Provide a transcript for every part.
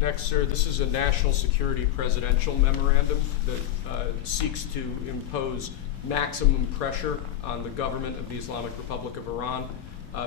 Next, sir, this is a national security presidential memorandum that seeks to impose maximum pressure on the government of the Islamic Republic of Iran.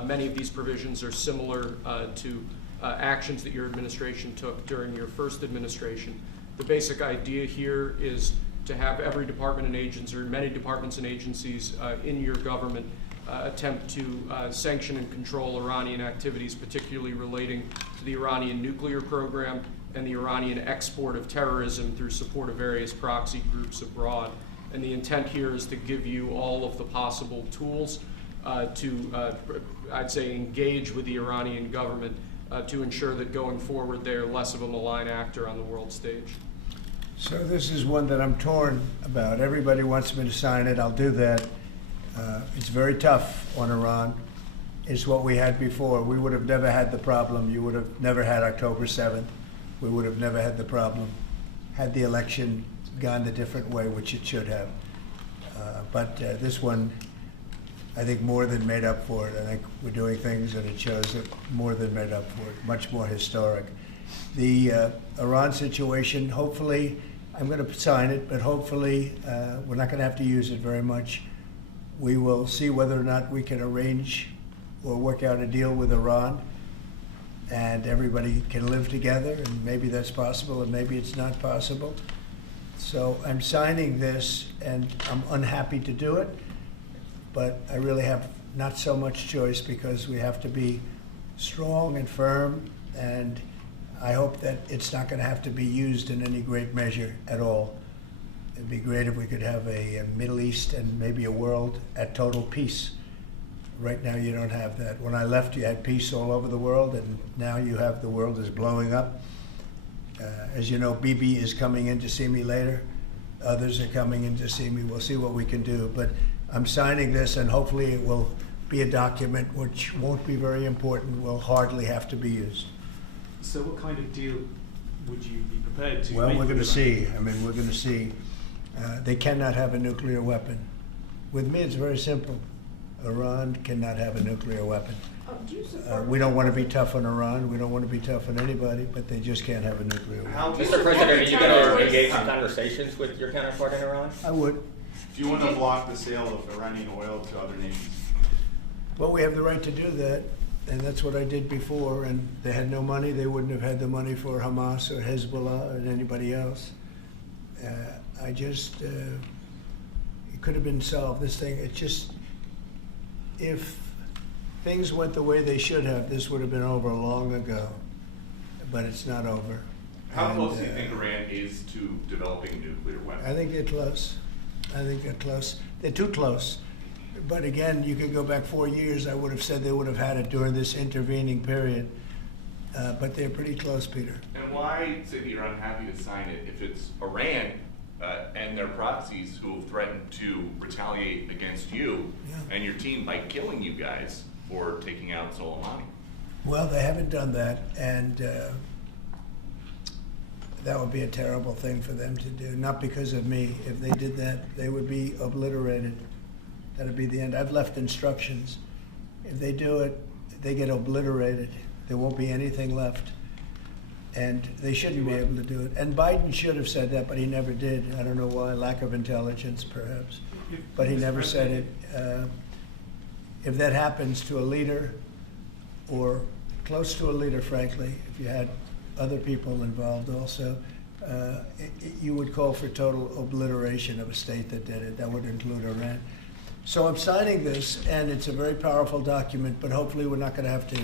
Many of these provisions are similar to actions that your administration took during your first administration. The basic idea here is to have every department and agency, or many departments and agencies in your government attempt to sanction and control Iranian activities, particularly relating to the Iranian nuclear program and the Iranian export of terrorism through support of various proxy groups abroad. And the intent here is to give you all of the possible tools to, I'd say, engage with the Iranian government to ensure that going forward they're less of a malign actor on the world stage. So this is one that I'm torn about. Everybody wants me to sign it. I'll do that. It's very tough on Iran. It's what we had before. We would have never had the problem. You would have never had October 7th. We would have never had the problem had the election gone a different way, which it should have. But this one, I think, more than made up for it. I think we're doing things, and it shows that more than made up for it, much more historic. The Iran situation, hopefully, I'm going to sign it, but hopefully we're not going to have to use it very much. We will see whether or not we can arrange or work out a deal with Iran, and everybody can live together, and maybe that's possible, and maybe it's not possible. So I'm signing this, and I'm unhappy to do it, but I really have not so much choice because we have to be strong and firm, and I hope that it's not going to have to be used in any great measure at all. It'd be great if we could have a Middle East and maybe a world at total peace. Right now you don't have that. When I left, you had peace all over the world, and now you have the world is blowing up. As you know, Bibi is coming in to see me later. Others are coming in to see me. We'll see what we can do. But I'm signing this, and hopefully it will be a document which won't be very important, will hardly have to be used. So what kind of deal would you be prepared to make? Well, we're going to see. I mean, we're going to see. They cannot have a nuclear weapon. With me, it's very simple. Iran cannot have a nuclear weapon. We don't want to be tough on Iran. We don't want to be tough on anybody, but they just can't have a nuclear weapon. Mr. President, are you going to engage in conversations with your counterpart in Iran? I would. Do you want to block the sale of Iranian oil to other nations? Well, we have the right to do that, and that's what I did before, and they had no money. They wouldn't have had the money for Hamas or Hezbollah or anybody else. It could have been solved. This thing, it just, if things went the way they should have, this would have been over long ago, but it's not over. How close do you think Iran is to developing a nuclear weapon? I think they're close. I think they're close. They're too close. But again, you could go back 4 years, I would have said they would have had it during this intervening period. But they're pretty close, Peter. And why say that you're unhappy to sign it if it's Iran and their proxies who have threatened to retaliate against you and your team by killing you guys for taking out Soleimani? Well, they haven't done that, and that would be a terrible thing for them to do, not because of me. If they did that, they would be obliterated. That would be the end. I've left instructions. If they do it, they get obliterated. There won't be anything left. And they shouldn't be able to do it. And Biden should have said that, but he never did. I don't know why, lack of intelligence perhaps. But he never said it. If that happens to a leader, or close to a leader, frankly, if you had other people involved also, you would call for total obliteration of a state that did it. That would include Iran. So I'm signing this, and it's a very powerful document, but hopefully we're not going to have to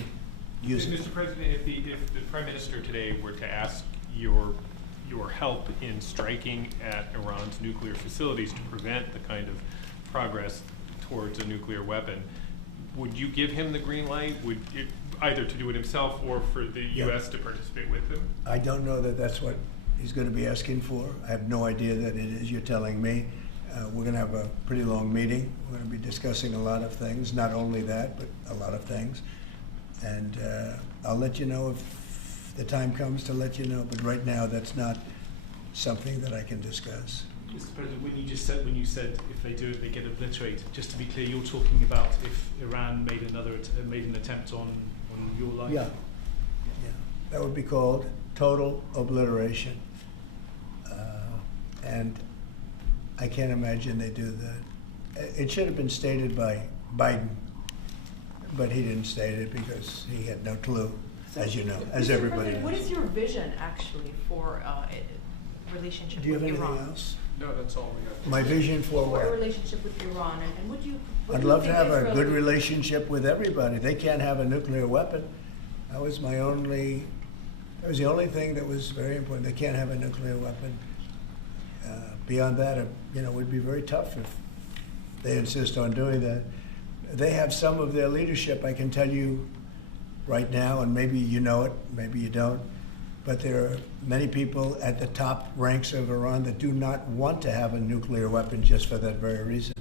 use it. Mr. President, if the Prime Minister today were to ask your help in striking at Iran's nuclear facilities to prevent the kind of progress towards a nuclear weapon, would you give him the green light? Would it, either to do it himself or for the U.S. to participate with him? I don't know that that's what he's going to be asking for. I have no idea that it is. You're telling me. We're going to have a pretty long meeting. We're going to be discussing a lot of things, not only that, but a lot of things. And I'll let you know if the time comes to let you know, but right now that's not something that I can discuss. Mr. President, when you said if they do it, they get obliterated, just to be clear, you're talking about if Iran made an attempt on your life? Yeah. That would be called total obliteration. And I can't imagine they do that. It should have been stated by Biden, but he didn't state it because he had no clue, as you know, as Mr. everybody President, what knows. is your vision actually for relationship Do you have with anything Iran? else? No, that's all we got. My vision for For a what? relationship with Iran, and what do you? what I'd do you love to think have a Israel- good relationship with everybody. They can't have a nuclear weapon. That was the only thing that was very important. They can't have a nuclear weapon. Beyond that, it would be very tough if they insist on doing that. They have some of their leadership, I can tell you right now, and maybe you know it, maybe you don't, but there are many people at the top ranks of Iran that do not want to have a nuclear weapon just for that very reason.